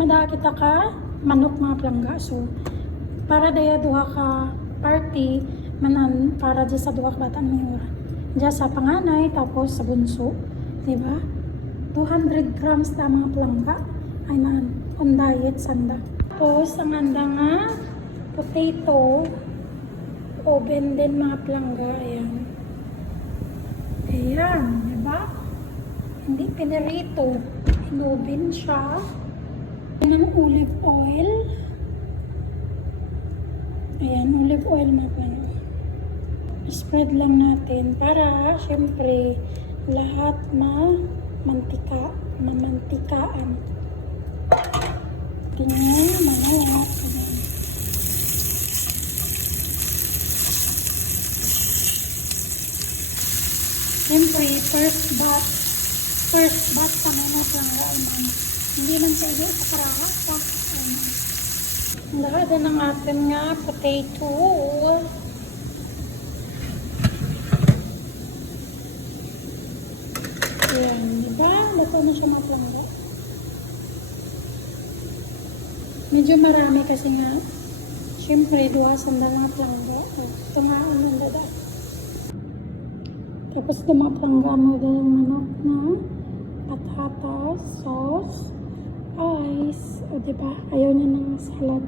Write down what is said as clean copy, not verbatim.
mada kita ka manok mga plangga. So para daya duha ka party manan para di sa duha ka batang mayura. Diya sa panganay tapos sa bunso, di ba? 200 grams ta mga plangga ay man on diet sanda. Tapos ang anda nga potato oven din mga plangga. Ayan, di ba? Hindi pinirito, in-oven siya. Ng olive oil. Ayan, olive oil mga plangga. Spread lang natin para syempre lahat mamantikaan. Ganyan, manalak. Siyempre, first batch sa mga plangga. Hindi man sa iyo sa karahasa. Lahat ng atin nga potato. Ayan, diba? Luto na siya mga plangga. Medyo marami kasi nga. Siyempre, duha sandal mga plangga. Ito nga ang dada. Tapos dumapangga mo din yung manok na patatas, sauce, ice. O diba? Ayaw niya ng salad.